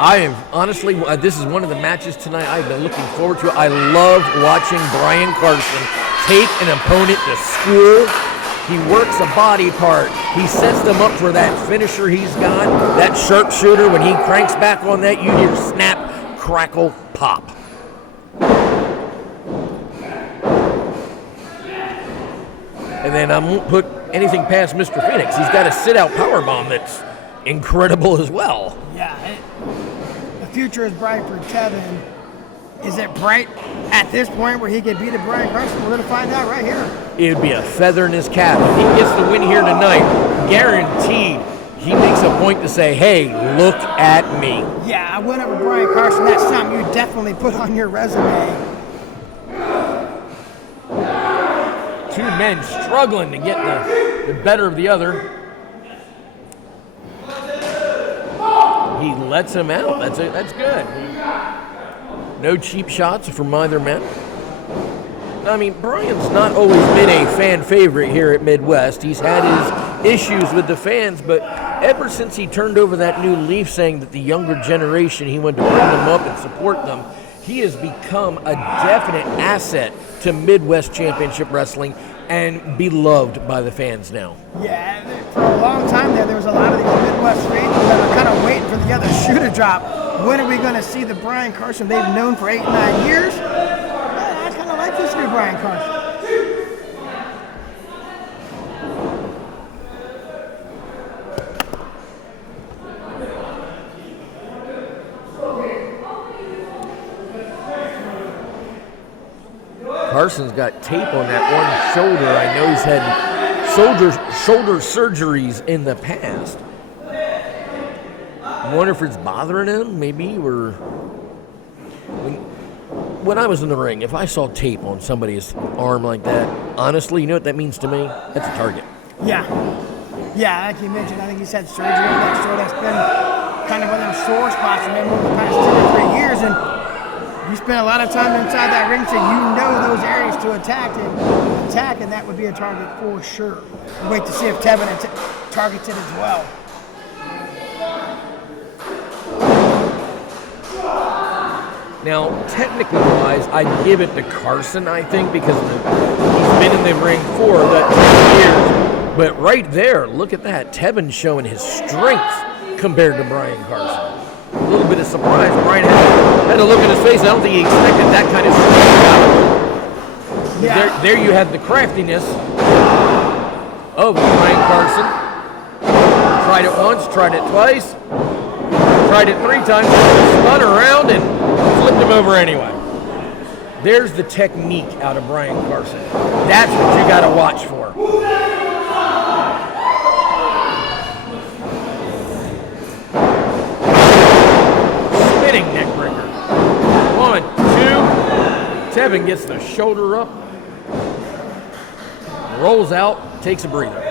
I am, honestly, this is one of the matches tonight I've been looking forward to. I love watching Brian Carson take an opponent to school. He works a body part. He sets them up for that finisher he's got, that sharpshooter. When he cranks back on that, you hear snap, crackle, pop. And then I won't put anything past Mr. Phoenix. He's got a sit-out powerbomb that's incredible as well. Yeah, the future is bright for Tevin. Is it bright at this point where he could beat a Brian Carson? We're going to find out right here. It would be a feather in his cap. If he gets the win here tonight, guaranteed he makes a point to say, hey, look at me. Yeah, a win over Brian Carson, that's something you definitely put on your resume. Two men struggling to get the better of the other. He lets him out. That's good. No cheap shots from either man. I mean, Brian's not always been a fan favorite here at Midwest. He's had his issues with the fans, but ever since he turned over that new leaf saying that the younger generation, he wanted to bring them up and support them, he has become a definite asset to Midwest Championship Wrestling and beloved by the fans now. Yeah, for a long time there was a lot of these Midwest fans that were kind of waiting for the other shoe to drop. When are we going to see the Brian Carson they've known for 8-9 years? I kind of like this new Brian Carson. Carson's got tape on that one shoulder. I know he's had shoulder surgeries in the past. I wonder if it's bothering him, maybe, or... When I was in the ring, if I saw tape on somebody's arm like that, honestly, you know what that means to me? That's a target. Yeah. Yeah, like you mentioned, I think he's had surgery on that shoulder. That's been kind of one of them sore spots for him over the past 2 or 3 years, and you spend a lot of time inside that ring, so you know those areas to attack, and that would be a target for sure. We'll wait to see if Tevin targets it as well. Now, technically wise, I'd give it to Carson, I think, because he's been in the ring for that 10 years. But right there, look at that. Tevin showing his strength compared to Brian Carson. A little bit of surprise. Brian had a look at his face. I don't think he expected that kind of strength. Yeah. There you had the craftiness of Brian Carson. Tried it once, tried it twice, tried it 3 times, spun around and flipped him over anyway. There's the technique out of Brian Carson. That's what you got to watch for. Spinning neck breaker. 1, 2. Tevin gets the shoulder up, rolls out, takes a breather.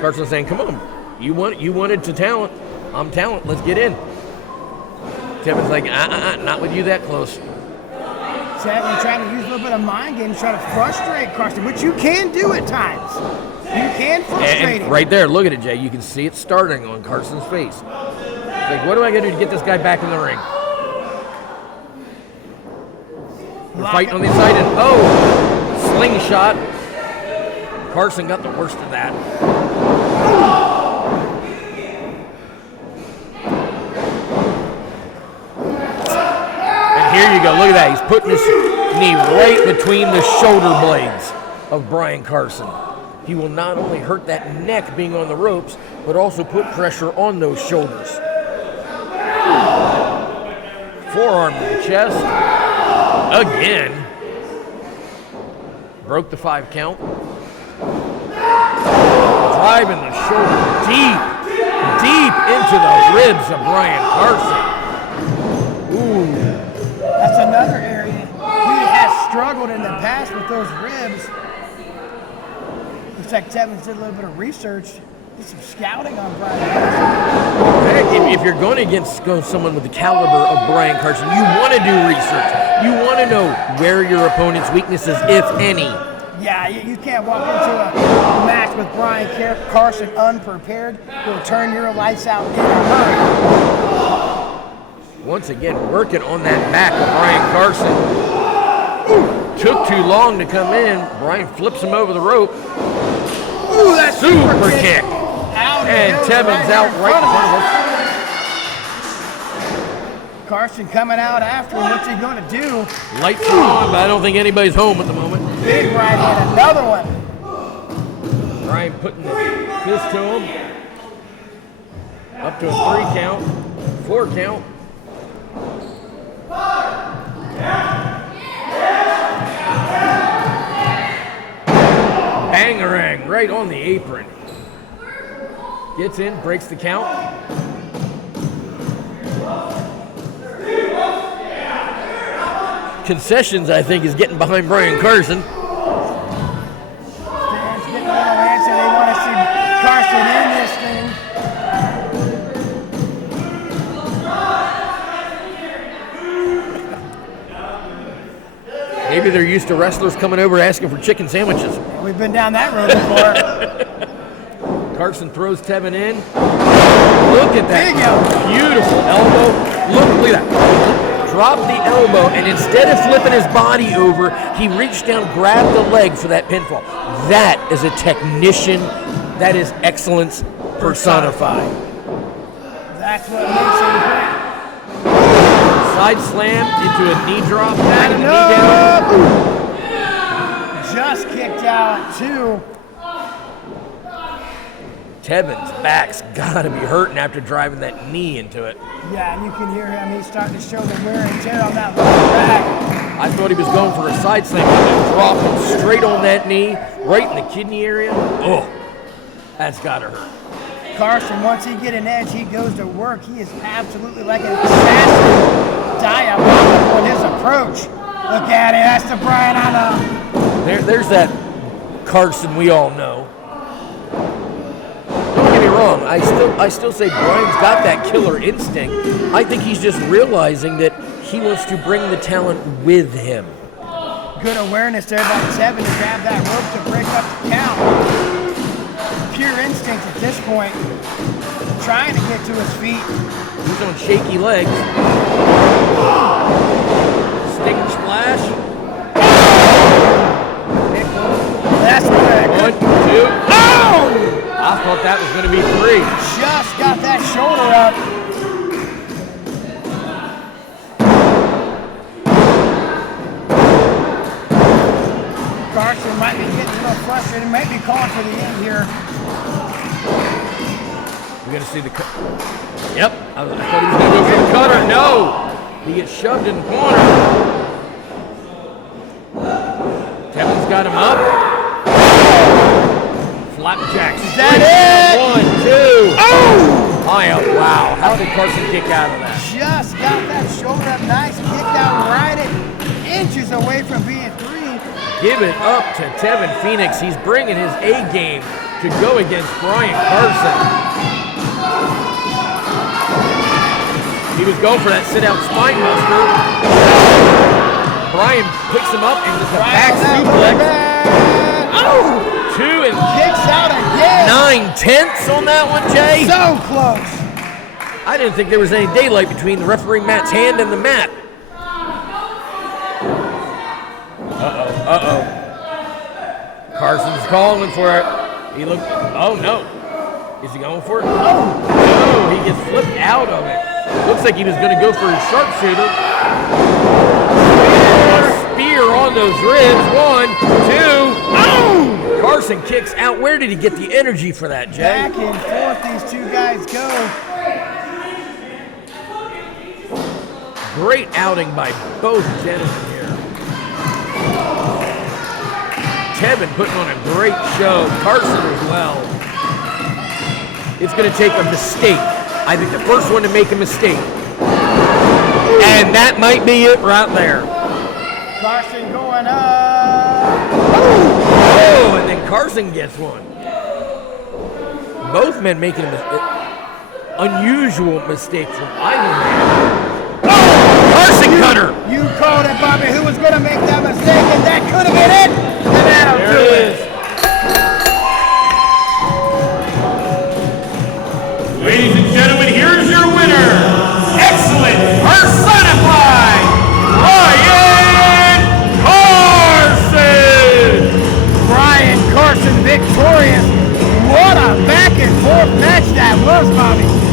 Carson saying, come on, you wanted to talent. I'm talent, let's get in. Tevin's like, not with you that close. Tevin trying to use a little bit of mind games, try to frustrate Carson, which you can do at times. You can frustrate him. Right there, look at it, Jay. You can see it starting on Carson's face. It's like, what do I got to do to get this guy back in the ring? We're fighting on the inside, and slingshot. Carson got the worst of that. And here you go. Look at that. He's putting his knee right between the shoulder blades of Brian Carson. He will not only hurt that neck being on the ropes, but also put pressure on those shoulders. Forearm to the chest. Again. Broke the 5 count. Driving the shoulder deep into the ribs of Brian Carson. Ooh. That's another area. He has struggled in the past with those ribs. Looks like Tevin did a little bit of research, did some scouting on Brian Carson. If you're going against someone with the caliber of Brian Carson, you want to do research. You want to know where your opponent's weaknesses, if any. Yeah, you can't walk into a match with Brian Carson unprepared. He'll turn your lights out in a hurry. Once again, working on that back of Brian Carson. Took too long to come in. Brian flips him over the rope. Ooh, that Super kick. Out And Tevin's out right in front of us. Carson coming out after him. What's he going to do? Lights are on, but I don't think anybody's home at the moment. Big right hand, another one. Brian putting the fist to him. Up to a 3 count, 4 count. Bangarang right on the apron. Gets in, breaks the count. Concessions, I think, is getting behind Brian Carson. Fans getting a little antsy. They want to see Carson in this thing. Maybe they're used to wrestlers coming over asking for chicken sandwiches. We've been down that road before. Carson throws Tevin in. Look at that. Big elbow. Beautiful elbow. Look at that. Dropped the elbow, and instead of flipping his body over, he reached down, grabbed the leg for that pinfall. That is a technician. That is excellence personified. That's what makes him great. Side slam into a knee drop. Back and knee down. Just kicked out too. Tevin's back's got to be hurting after driving that knee into it. Yeah, and you can hear him. He's starting to show the wear and tear on that lower back. I thought he was going for a side slam, but dropped him straight on that knee, right in the kidney area. Oh, that's got to hurt. Carson, once he get an edge, he goes to work. He is absolutely like an assassin, diabolical in his approach. Look at it. That's the Brian I know. There's that Carson we all know. Don't get me wrong. I still say Brian's got that killer instinct. I think he's just realizing that he wants to bring the talent with him. Good awareness there by Tevin to grab that rope to break up the count. Pure instinct at this point. Trying to get to his feet. He's on shaky legs. Sting splash. That's good. 1, 2. Oh! I thought that was going to be 3. Just got that shoulder up. Carson might be getting a little frustrated. Might be calling for the end here. We're going to see the cut. Yep. I thought he was going to go for the cutter. No. He gets shoved in the corner. Tevin's got him up. Flapjacks. Is that it? 1, 2. Oh! Wow. How did Carson kick out of that? Just got that shoulder up nice. Kicked out right at inches away from being 3. Give it up to Tevin Phoenix. He's bringing his A game to go against Brian Carson. He was going for that sit-out spine buster. Brian picks him up and just a back suplex. Oh! 2 and Kicks out again. 9/10 on that one, Jay. So close. I didn't think there was any daylight between the referee Matt's hand and the mat. Uh-oh. Carson's calling for it. He looked, oh no. Is he going for it? Oh! No, he gets flipped out of it. Looks like he was going to go for his sharpshooter. Spear on those ribs. 1, 2. Oh! Carson kicks out. Where did he get the energy for that, Jay? Back and forth these two guys go. Great outing by both gentlemen here. Tevin putting on a great show. Carson as well. It's going to take a mistake. I think the first one to make a mistake. And that might be it right there. Carson going up. Oh, and then Carson gets one. Both men making unusual mistakes from either man. Oh! Carson cutter. You called it, Bobby. Who was going to make that mistake? And that could have been it. And that'll do it. Ladies and gentlemen, here's your winner. Excellent personified, Ryan Carson. Brian Carson victorious. What a back and forth match that was, Bobby.